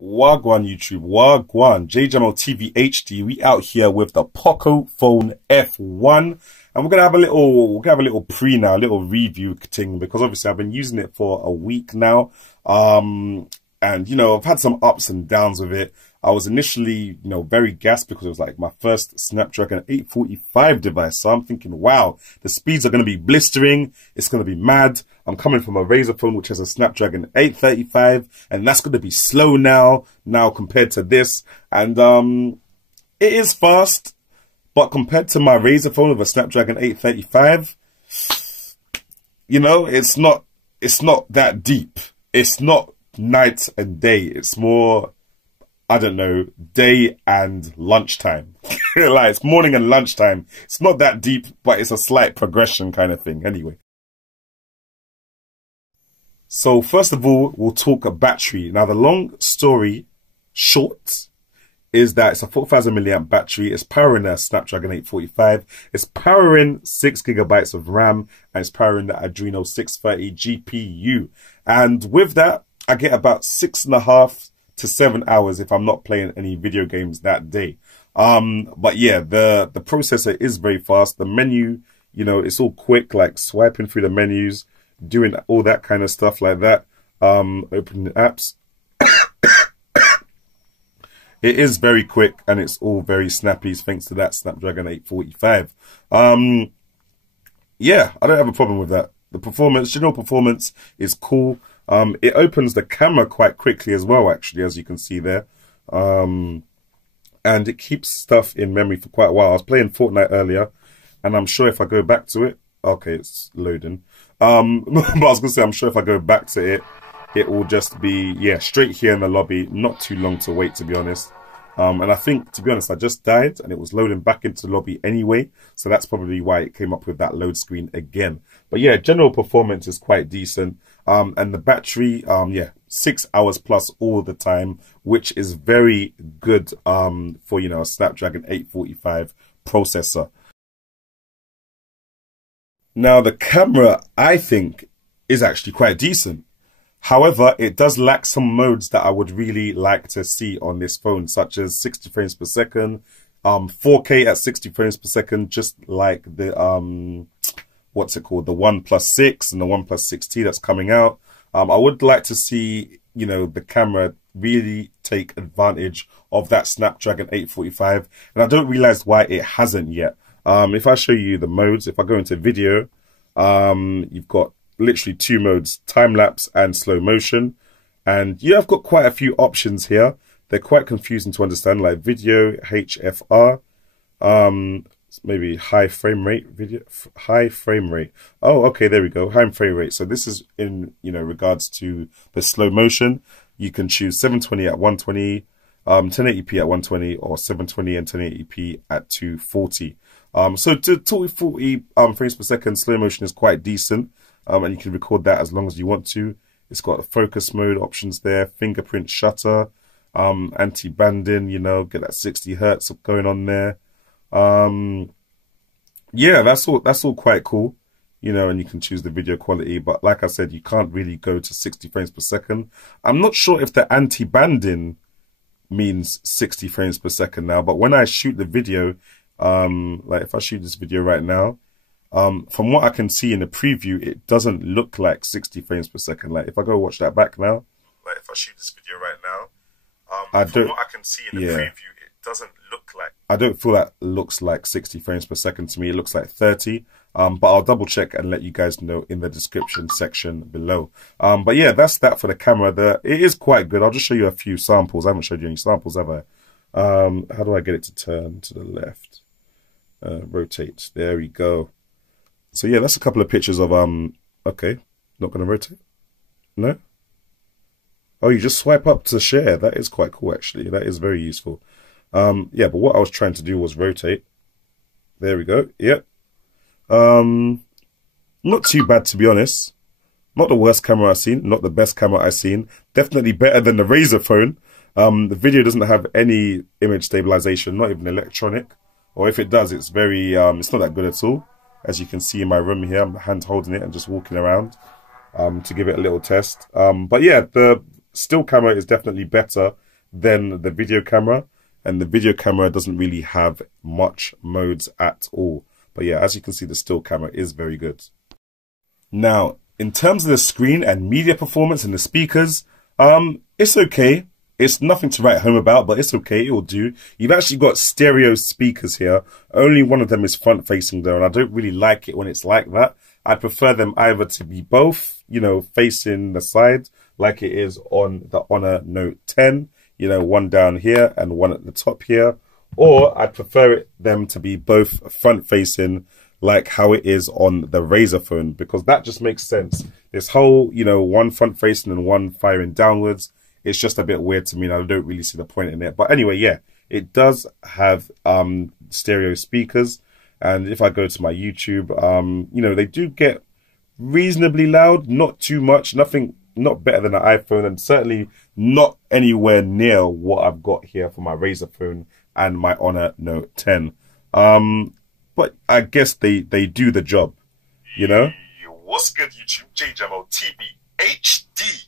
Wagwan YouTube, Wagwan, Jamo TV HD. We out here with the Pocofone F1, and we're gonna have a little pre now, a little review thing, because obviously I've been using it for a week now. And you know, I've had some ups and downs with it. I was initially, very gassed because it was like my first Snapdragon 845 device. So I'm thinking, wow, the speeds are going to be blistering. It's going to be mad. I'm coming from a Razer phone, which has a Snapdragon 835, and that's going to be slow now compared to this. And, it is fast, but compared to my Razer phone with a Snapdragon 835, it's not that deep. It's not night and day. It's more, I don't know, day and lunchtime. Like, it's morning and lunchtime. It's not that deep, but it's a slight progression kind of thing. Anyway. So first of all, we'll talk a battery. Now, the long story short is that it's a 4,000 milliamp battery. It's powering a Snapdragon 845. It's powering 6 gigabytes of RAM, and it's powering the Adreno 630 GPU. And with that, I get about 6.5 to 7 hours if I'm not playing any video games that day. But yeah, the processor is very fast. The menu, it's all quick, like swiping through the menus, doing all that kind of stuff like that. Opening the apps. It is very quick, and it's all very snappy thanks to that Snapdragon 845. Yeah, I don't have a problem with that. The performance, general performance is cool. It opens the camera quite quickly as well, actually, as you can see there. And it keeps stuff in memory for quite a while. I was playing Fortnite earlier, and I'm sure if I go back to it, okay, it's loading. But I was going to say, I'm sure if I go back to it, it will just be, yeah, straight here in the lobby. Not too long to wait, to be honest. And I think, to be honest, I just died, and it was loading back into the lobby anyway. So that's probably why it came up with that load screen again. But yeah, general performance is quite decent. And the battery, yeah, 6 hours plus all the time, which is very good for, a Snapdragon 845 processor. Now, the camera, I think, is actually quite decent. However, it does lack some modes that I would really like to see on this phone, such as 60 frames per second, 4K at 60 frames per second, just like the, what's it called, the OnePlus 6 and the OnePlus 6T that's coming out. I would like to see, the camera really take advantage of that Snapdragon 845, and I don't realize why it hasn't yet. If I show you the modes, if I go into video, you've got literally two modes, time-lapse and slow motion. And yeah, I've got quite a few options here. They're quite confusing to understand, like video, HFR, maybe high frame rate, video, high frame rate. Oh, okay, there we go, high frame rate. So this is in, regards to the slow motion. You can choose 720 at 120, 1080p at 120, or 720 and 1080p at 240. So to 240 frames per second, slow motion is quite decent. And you can record that as long as you want to. It's got a focus mode options there, fingerprint shutter, anti-banding, get that 60 hertz going on there. Yeah, that's all quite cool, and you can choose the video quality. But like I said, you can't really go to 60 frames per second. I'm not sure if the anti-banding means 60 frames per second now, but when I shoot the video, like if I shoot this video right now, from what I can see in the preview, it doesn't look like 60 frames per second. Like if I go watch that back now, like if I shoot this video right now, from what I can see in the preview, it doesn't look like. I don't feel that looks like 60 frames per second to me. It looks like 30. But I'll double check and let you guys know in the description section below. But yeah, that's that for the camera. It is quite good. I'll just show you a few samples. I haven't showed you any samples, have I? How do I get it to turn to the left? Rotate. There we go. So yeah, that's a couple of pictures of, okay, not going to rotate. No? Oh, you just swipe up to share. That is quite cool, actually. That is very useful. Yeah, but what I was trying to do was rotate. There we go. Yep. Not too bad, to be honest. Not the worst camera I've seen. Not the best camera I've seen. Definitely better than the Razer phone. The video doesn't have any image stabilization, not even electronic. Or if it does, it's very, it's not that good at all. As you can see in my room here, I'm hand holding it and just walking around to give it a little test. But yeah, the still camera is definitely better than the video camera, and the video camera doesn't really have much modes at all. But yeah, as you can see, the still camera is very good. Now, in terms of the screen and media performance and the speakers, it's okay. It's nothing to write home about, but it's okay. It will do. You've actually got stereo speakers here. Only one of them is front facing though, and I don't really like it when it's like that. I prefer them either to be both, you know, facing the side like it is on the Honor Note 10, you know, one down here and one at the top here. Or I'd prefer them to be both front facing like how it is on the Razr phone, because that just makes sense. This whole, you know, one front facing and one firing downwards, it's just a bit weird to me, and I don't really see the point in it. But anyway, yeah, it does have stereo speakers. And if I go to my YouTube, you know, they do get reasonably loud, not too much, nothing, not better than an iPhone, and certainly not anywhere near what I've got here for my Razr phone and my Honor Note 10. But I guess they do the job, you know? What's good, YouTube? Jamo TV HD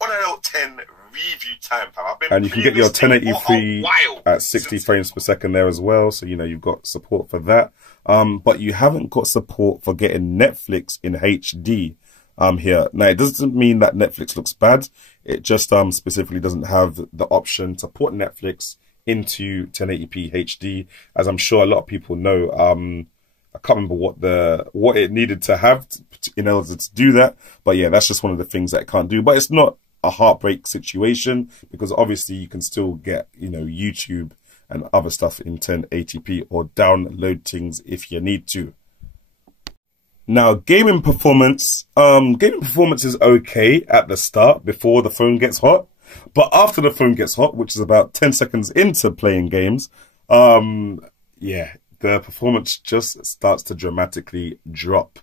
Honor Note 10 review time, fam. And you can get your 1080p at 60 frames per second there as well. So, you know, you've got support for that. But you haven't got support for getting Netflix in HD here. Now, it doesn't mean that Netflix looks bad. It just specifically doesn't have the option to put Netflix into 1080p HD, as I'm sure a lot of people know. I can't remember what it needed to have in order to do that. But yeah, that's just one of the things that it can't do. But it's not a heartbreak situation, because obviously you can still get, you know, YouTube and other stuff in 1080p or download things if you need to. Now, gaming performance is okay at the start before the phone gets hot, but after the phone gets hot, which is about 10 seconds into playing games, yeah, the performance just starts to dramatically drop.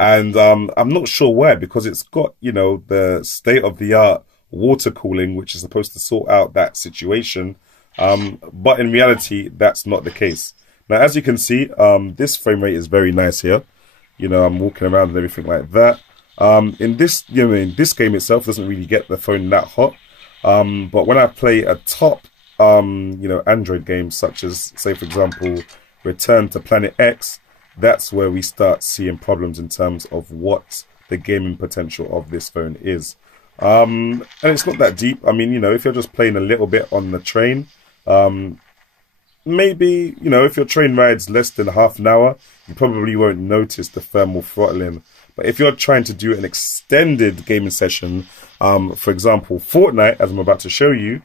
And I'm not sure why, because it's got, you know, the state-of-the-art water cooling, which is supposed to sort out that situation. But in reality, that's not the case. Now, as you can see, this frame rate is very nice here. You know, I'm walking around and everything like that. In this, you know, in this game itself doesn't really get the phone that hot. But when I play a top, you know, Android game, such as, say, for example, Return to Planet X, that's where we start seeing problems in terms of what the gaming potential of this phone is. And it's not that deep. I mean, you know, if you're just playing a little bit on the train, maybe, you know, if your train ride's less than half an hour, you probably won't notice the thermal throttling. But if you're trying to do an extended gaming session, for example, Fortnite, as I'm about to show you,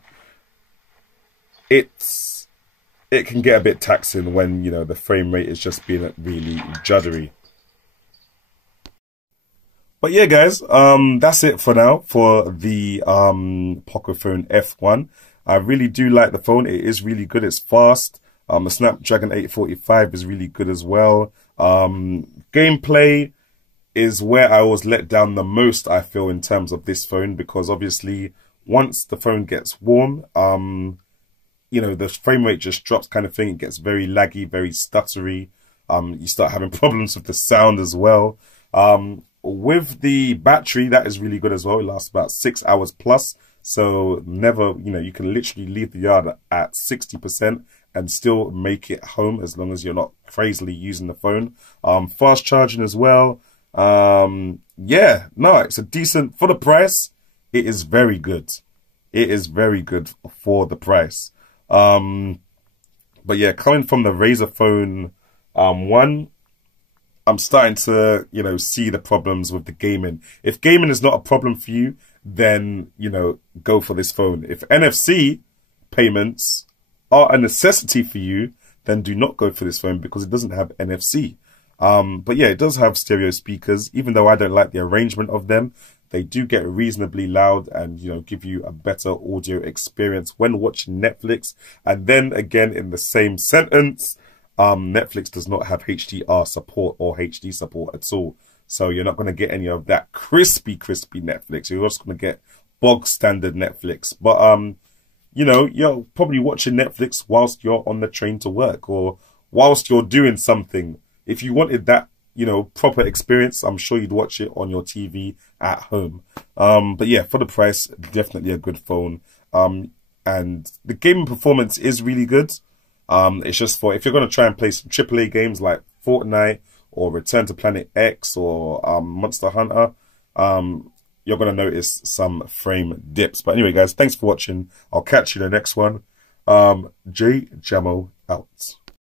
it can get a bit taxing when, you know, the frame rate is just being really juddery. But yeah, guys, that's it for now for the Pocofone F1. I really do like the phone. It is really good. It's fast. The Snapdragon 845 is really good as well. Gameplay is where I was let down the most, I feel, in terms of this phone, because obviously once the phone gets warm, you know, the frame rate just drops kind of thing. It gets very laggy, very stuttery. You start having problems with the sound as well. With the battery, that is really good as well. It lasts about 6 hours plus. So never, you know, you can literally leave the yard at 60% and still make it home as long as you're not crazily using the phone. Fast charging as well. Yeah, no, it's a decent, for the price, it is very good. It is very good for the price. But yeah, coming from the Razr phone 1, I'm starting to, you know, see the problems with the gaming. If gaming is not a problem for you, then, you know, go for this phone. If NFC payments are a necessity for you, then do not go for this phone, because it doesn't have NFC. But yeah, it does have stereo speakers. Even though I don't like the arrangement of them, they do get reasonably loud and, you know, give you a better audio experience when watching Netflix. And then again, in the same sentence, Netflix does not have HDR support or HD support at all. So you're not going to get any of that crispy Netflix. You're just going to get bog standard Netflix. But, you know, you're probably watching Netflix whilst you're on the train to work or whilst you're doing something. If you wanted that, you know, proper experience, I'm sure you'd watch it on your TV at home. But yeah, for the price, definitely a good phone. and the gaming performance is really good. It's just for if you're going to try and play some AAA games like Fortnite or Return to Planet X or Monster Hunter, you're going to notice some frame dips. But anyway, guys, thanks for watching. I'll catch you in the next one. Jamo out.